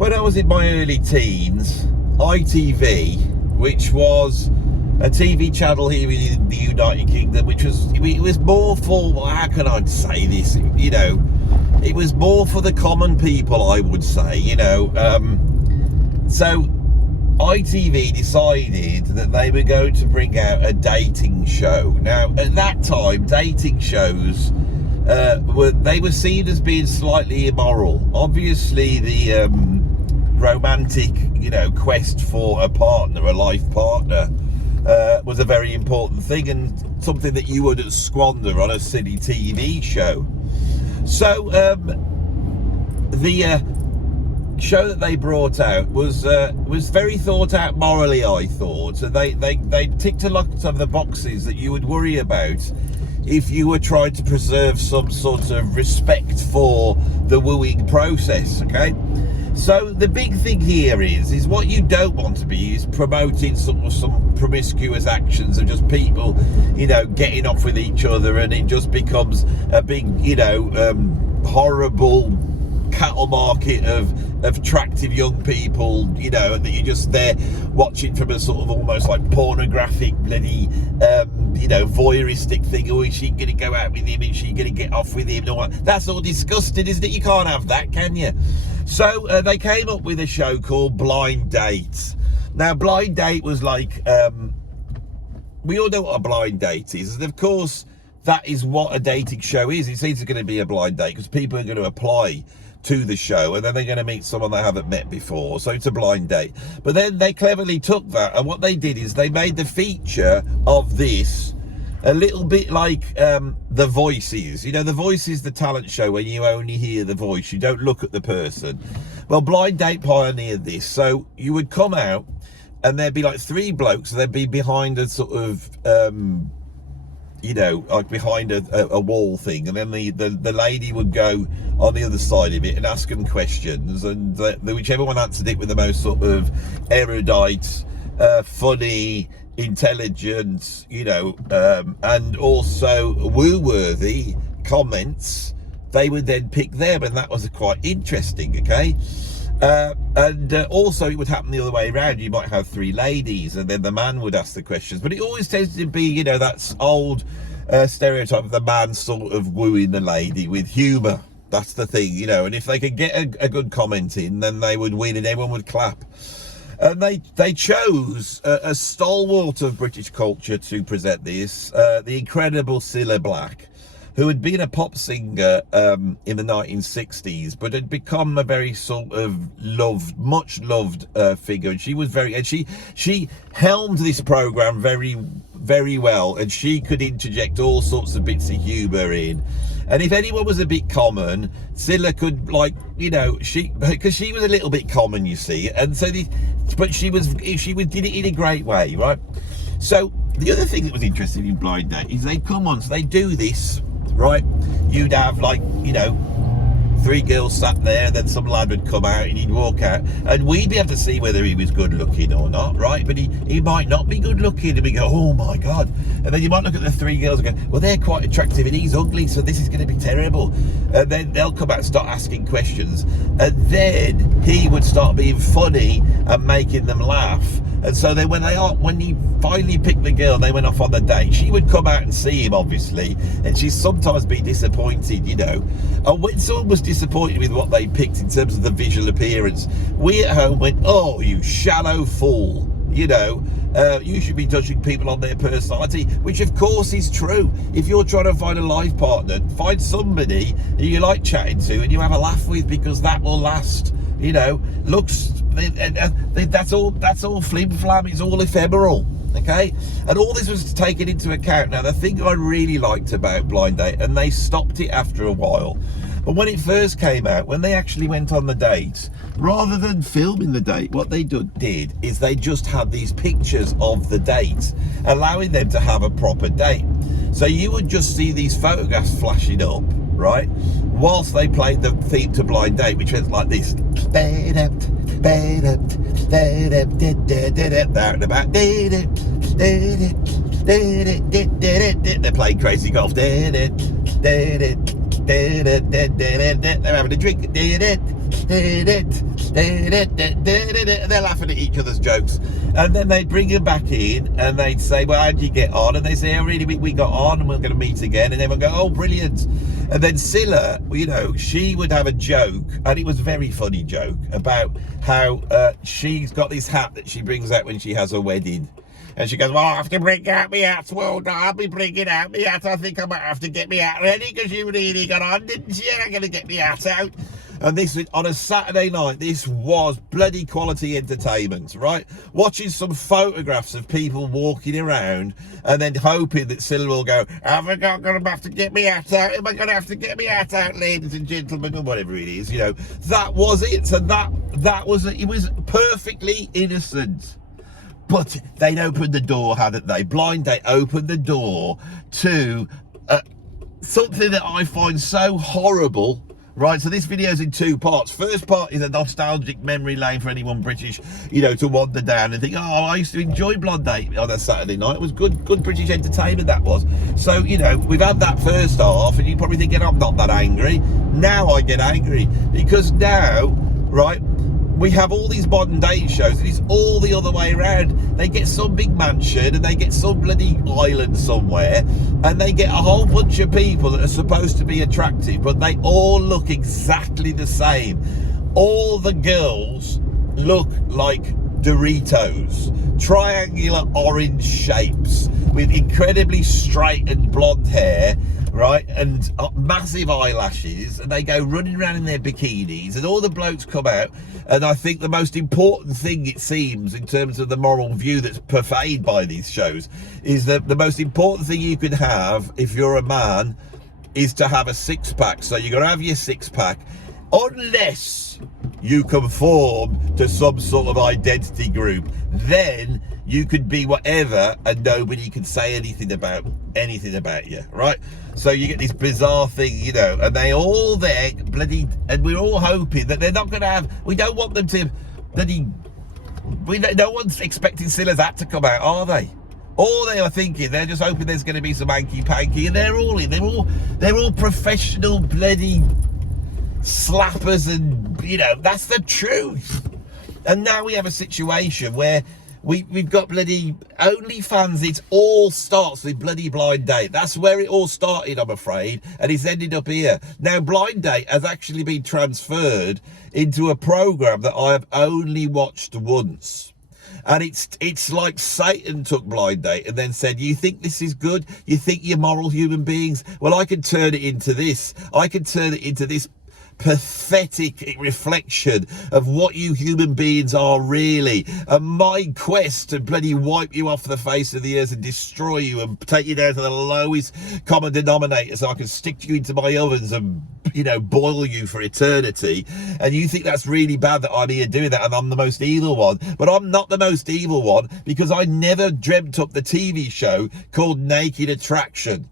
when I was in my early teens, ITV, which was a TV channel here in the United Kingdom, which was, it was more for, how can I say this, you know, it was more for the common people, I would say, you know. So ITV decided that they were going to bring out a dating show. Now, at that time, dating shows they were seen as being slightly immoral. Obviously, the romantic, you know, quest for a partner, a life partner, was a very important thing, and something that you wouldn't squander on a silly TV show. So the show that they brought out was very thought out morally, I thought. And they ticked a lot of the boxes that you would worry about if you were trying to preserve some sort of respect for the wooing process, okay? So the big thing here is what you don't want to be is promoting some promiscuous actions of just people, you know, getting off with each other, and it just becomes a big, you know, horrible cattle market of attractive young people, you know, and that you're just there watching from a sort of almost like pornographic bloody you know, voyeuristic thing. Oh, is she gonna go out with him? Is she gonna get off with him? No, that's all disgusting, isn't it? You can't have that, can you? So they came up with a show called Blind Date. Now, Blind Date was like, we all know what a blind date is, and of course that is what a dating show is. It's either going to be a blind date because people are going to apply to the show, and then they're going to meet someone they haven't met before, so it's a blind date. But then they cleverly took that, and what they did is they made the feature of this a little bit like The Voice is. You know, The Voice is the talent show where you only hear the voice, you don't look at the person. Well, Blind Date pioneered this. So you would come out and there'd be like three blokes, and they'd be behind a sort of you know, like behind a wall thing, and then the lady would go on the other side of it and ask them questions, and whichever one answered it with the most sort of erudite, funny, intelligent, you know, and also woo-worthy comments, they would then pick them, and that was quite interesting, okay? And also it would happen the other way around. You might have three ladies, and then the man would ask the questions, but it always tends to be, you know, that's old stereotype of the man sort of wooing the lady with humour. That's the thing, you know, and if they could get a good comment in, then they would win and everyone would clap. And they chose a stalwart of British culture to present this, the incredible Cilla Black, who had been a pop singer in the 1960s, but had become a very sort of much loved figure. And she was she helmed this program very, very well, and she could interject all sorts of bits of humour in. And if anyone was a bit common, Cilla could, like, you know, because she was a little bit common, you see, and so but she did it in a great way, right? So the other thing that was interesting in Blind Date is they come on, so they do this, right? You'd have, like, you know, three girls sat there, then some lad would come out and he'd walk out, and we'd be able to see whether he was good looking or not, right? But he might not be good looking, and we go, oh my god. And then you might look at the three girls and go, well, they're quite attractive and he's ugly, so this is going to be terrible. And then they'll come out and start asking questions, and then he would start being funny and making them laugh. And so then when he finally picked the girl, they went off on the date, she would come out and see him, obviously, and she'd sometimes be disappointed, you know. And when someone was disappointed with what they picked in terms of the visual appearance, we at home went, oh, you shallow fool, you know, you should be judging people on their personality, which of course is true. If you're trying to find a life partner, find somebody who you like chatting to and you have a laugh with, because that will last. You know, looks, that's all flim flam, it's all ephemeral, okay? And all this was taken into account. Now, the thing I really liked about Blind Date, and they stopped it after a while, but when it first came out, when they actually went on the date, rather than filming the date, what they did is they just had these pictures of the date, allowing them to have a proper date. So you would just see these photographs flashing up, right, whilst they played the theme to Blind Date, which went like this. They're playing Crazy Golf. they're having a drink, and they're laughing at each other's jokes. And then they'd bring him back in and they'd say, well, how did you get on? And they say, oh, really, we got on and we're going to meet again. And everyone go, oh, brilliant. And then Scylla, you know, she would have a joke, and it was a very funny joke, about how she's got this hat that she brings out when she has a wedding. And she goes, well, I have to bring out my hat. Well, I'll be bringing out my hat. I think I might have to get my hat ready because you really got on, didn't you? I'm going to get my hat out. And this was on a Saturday night. This was bloody quality entertainment, right? Watching some photographs of people walking around and then hoping that Scylla will go, have I got going to have to get my hat out? Am I going to have to get my hat out, ladies and gentlemen, or whatever it is, you know? That was it. So that was it. It was perfectly innocent. But they'd opened the door, hadn't they? Blind Date opened the door to something that I find so horrible. Right, so this video's in two parts. First part is a nostalgic memory lane for anyone British, you know, to wander down and think, oh, I used to enjoy Blind Date on a Saturday night. It was good British entertainment, that was. So, you know, we've had that first half, and you're probably thinking, I'm not that angry. Now I get angry, because now, right, we have all these modern dating shows, and it's all the other way around. They get some big mansion and they get some bloody island somewhere, and they get a whole bunch of people that are supposed to be attractive, but they all look exactly the same. All the girls look like Doritos, triangular orange shapes with incredibly straightened blonde hair, right, and massive eyelashes, and they go running around in their bikinis, and all the blokes come out. And I think the most important thing, it seems, in terms of the moral view that's pervaded by these shows, is that the most important thing you can have if you're a man is to have a six-pack. So you're going to have your six-pack, unless you conform to some sort of identity group. Then you could be whatever and nobody can say anything about you, right? So you get this bizarre thing, you know, and they all there bloody, and we're all hoping that they're not going to have, we don't want them to bloody, no one's expecting Scylla's hat to come out, are they? All they are thinking, they're just hoping there's going to be some hanky-panky, and they're all professional bloody slappers, and, you know, that's the truth. And now we have a situation where we've got bloody OnlyFans. It all starts with bloody Blind Date. That's where it all started, I'm afraid, and it's ended up here. Now, Blind Date has actually been transferred into a program that I have only watched once. And it's like Satan took Blind Date and then said, you think this is good? You think you're moral human beings? Well, I can turn it into this. I can turn it into this pathetic reflection of what you human beings are really, and my quest to bloody wipe you off the face of the earth and destroy you and take you down to the lowest common denominator so I can stick you into my ovens and, you know, boil you for eternity. And you think that's really bad that I'm here doing that and I'm the most evil one. But I'm not the most evil one, because I never dreamt up the TV show called Naked Attraction.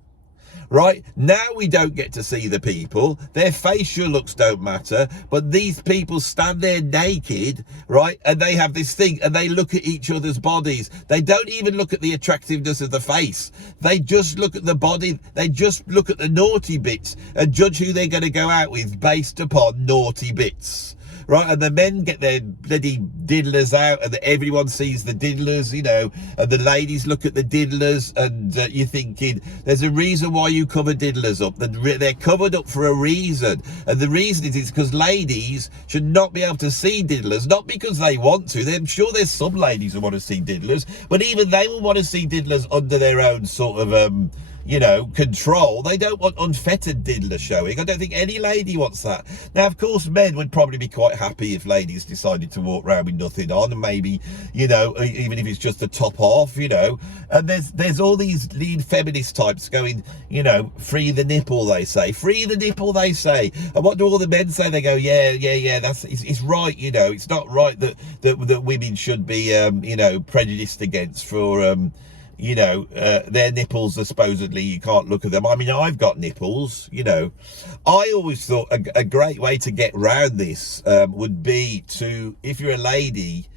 Right, now we don't get to see the people, their facial looks don't matter, but these people stand there naked, right, and they have this thing, and they look at each other's bodies. They don't even look at the attractiveness of the face, they just look at the body, they just look at the naughty bits and judge who they're going to go out with based upon naughty bits. Right, and the men get their bloody diddlers out, and everyone sees the diddlers, you know, and the ladies look at the diddlers, and you're thinking, there's a reason why you cover diddlers up. They're covered up for a reason, and the reason is because ladies should not be able to see diddlers, not because they want to. I'm sure there's some ladies who want to see diddlers, but even they will want to see diddlers under their own sort of, you know, control. They don't want unfettered diddler showing. I don't think any lady wants that. Now, of course, men would probably be quite happy if ladies decided to walk around with nothing on, and maybe, you know, even if it's just the top off, you know. And there's all these lean feminist types going, you know, free the nipple, they say. Free the nipple, they say. And what do all the men say? They go, yeah, it's right, you know. It's not right that women should be, you know, prejudiced against for, you know, their nipples are supposedly, you can't look at them. I mean, I've got nipples, you know. I always thought a great way to get round this would be to, if you're a lady,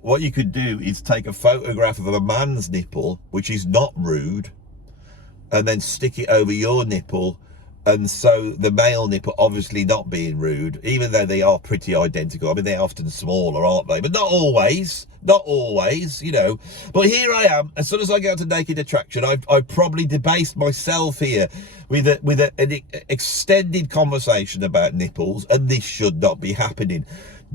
what you could do is take a photograph of a man's nipple, which is not rude, and then stick it over your nipple, And so the male nipple, obviously not being rude, even though they are pretty identical. I mean, they're often smaller, aren't they? But not always, you know. But here I am. As soon as I get onto Naked Attraction, I've probably debased myself here with an extended conversation about nipples, and this should not be happening.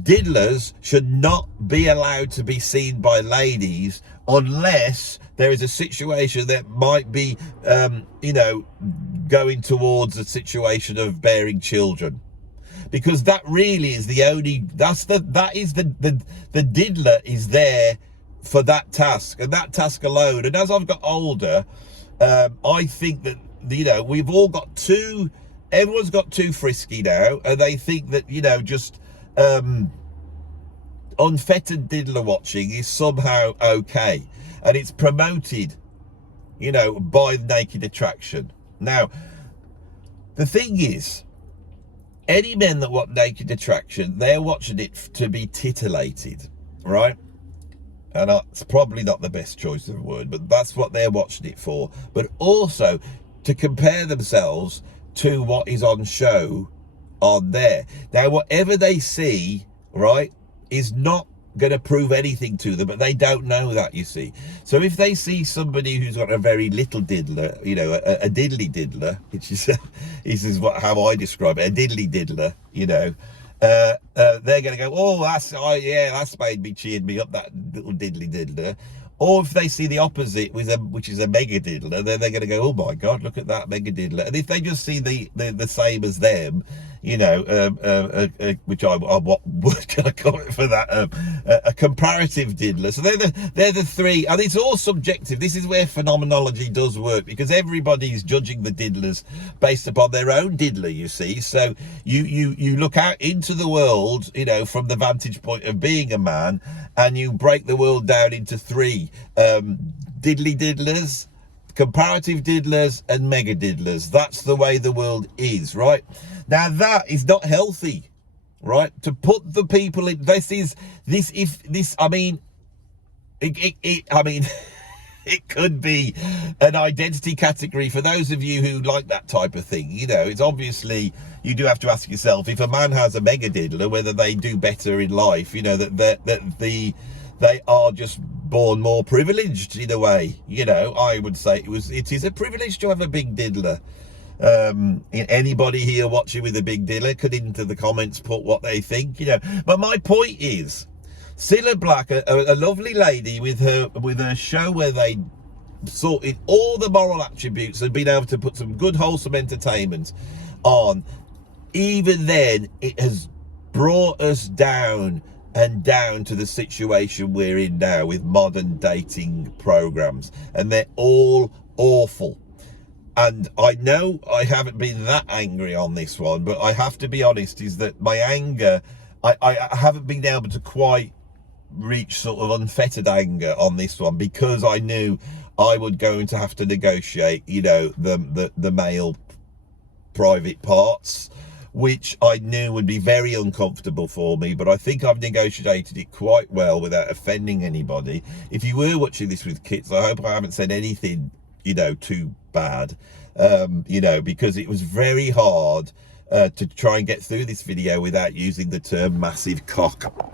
Diddlers should not be allowed to be seen by ladies unless there is a situation that might be, you know, going towards a situation of bearing children, because that really is the only, the diddler is there for that task and that task alone. And as I've got older, I think that, you know, we've all got everyone's got too frisky now, and they think that, you know, just unfettered diddler watching is somehow okay, and it's promoted, you know, by Naked Attraction. Now, the thing is, any men that watch Naked Attraction, they're watching it to be titillated, right? And it's probably not the best choice of a word, but that's what they're watching it for. But also to compare themselves to what is on show on there. Now, whatever they see, right, is not going to prove anything to them, but they don't know that, you see. So if they see somebody who's got a very little diddler, you know, a diddly diddler, which is how I describe it, a diddly diddler, you know, they're going to go, oh, that's made me, cheered me up, that little diddly diddler. Or if they see the opposite, which is a mega diddler, then they're going to go, oh my God, look at that mega diddler. And if they just see the same as them, you know, which what word can I call it for that? A comparative diddler. So they're the three, and it's all subjective. This is where phenomenology does work, because everybody's judging the diddlers based upon their own diddler, you see. So you look out into the world, you know, from the vantage point of being a man, and you break the world down into three: diddly diddlers, comparative diddlers, and mega diddlers. That's the way the world is, right? Now that is not healthy, right? To put the people in I mean, it could be an identity category for those of you who like that type of thing. You know, it's obviously, you do have to ask yourself, if a man has a mega diddler, whether they do better in life, you know, that they are just born more privileged in a way. You know, I would say it is a privilege to have a big diddler. Anybody here watching with a big diddler could into the comments put what they think, you know. But my point is, Cilla Black, a lovely lady with her show where they sorted all the moral attributes and been able to put some good wholesome entertainment on, even then it has brought us down to the situation we're in now with modern dating programs, and they're all awful. And I know I haven't been that angry on this one, but I have to be honest, is that my anger, I haven't been able to quite reach sort of unfettered anger on this one, because I knew I would going to have to negotiate, you know, the male private parts, which I knew would be very uncomfortable for me. But I think I've negotiated it quite well without offending anybody. If you were watching this with kids, I hope I haven't said anything, you know, too bad, you know, because it was very hard to try and get through this video without using the term massive cock.